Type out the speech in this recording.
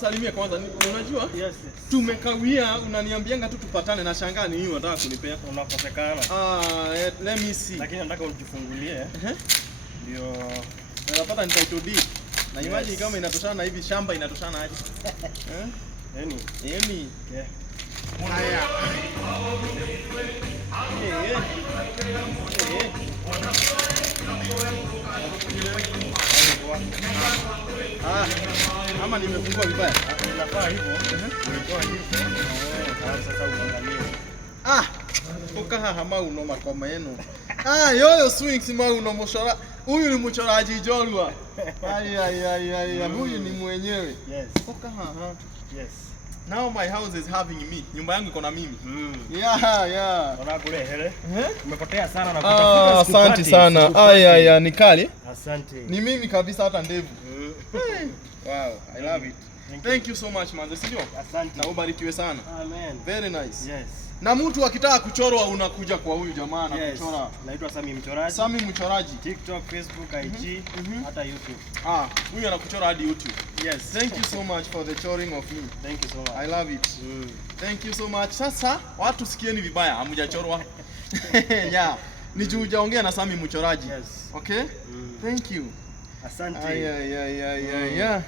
Salimia kwanza. Unajua? Yes. Tumekawia, unaniambianga tu tupatane na shangaa ni hii unataka kunipea. Unakosekana. Let me see. Lakini nataka ujifungulie. Ndio unapata ni title deed. Na imagine kama inatoshana na hivi shamba inatoshana aje? Yaani yeah. Haya. Ama nimefungua vibaya. Unafaa hivyo. Unatoa hivyo. Sasa uangalie. Ukaha mau no makoma yenu. Yoyo swings mau no moshora. Huyu ni mchoraji Jorwa. Huyu ni mwenyewe. Yes. Ukaha. Yes. Now my house is having me. Nyumba yangu iko na mimi. Yeah. Unakule hele. Umepotea sana na kutafuta siku. Asante sana. Ni kali. Asante. Ni mimi kabisa hata ndevu. Wow, I love it. Thank you so much man. Sio? Asante. Na ubarikiwe sana. Amen. Very nice. Yes. Na mtu akitaka kuchorwa unakuja kwa huyu jamaa na kuchora. Naitwa Sami Mchoraji. Sami Mchoraji. TikTok, Facebook, IG, hata YouTube. Huyu anakuchora hadi YouTube. Yes. Thank you so much for the choring of me. Thank you so much. I love it. Thank you so much. Sasa watu sikieni vibaya, hamjachorwa. Yeah. Ni juu hujaongea na Sami Mchoraji. Yes. Okay? Thank you. Asante. Yeah.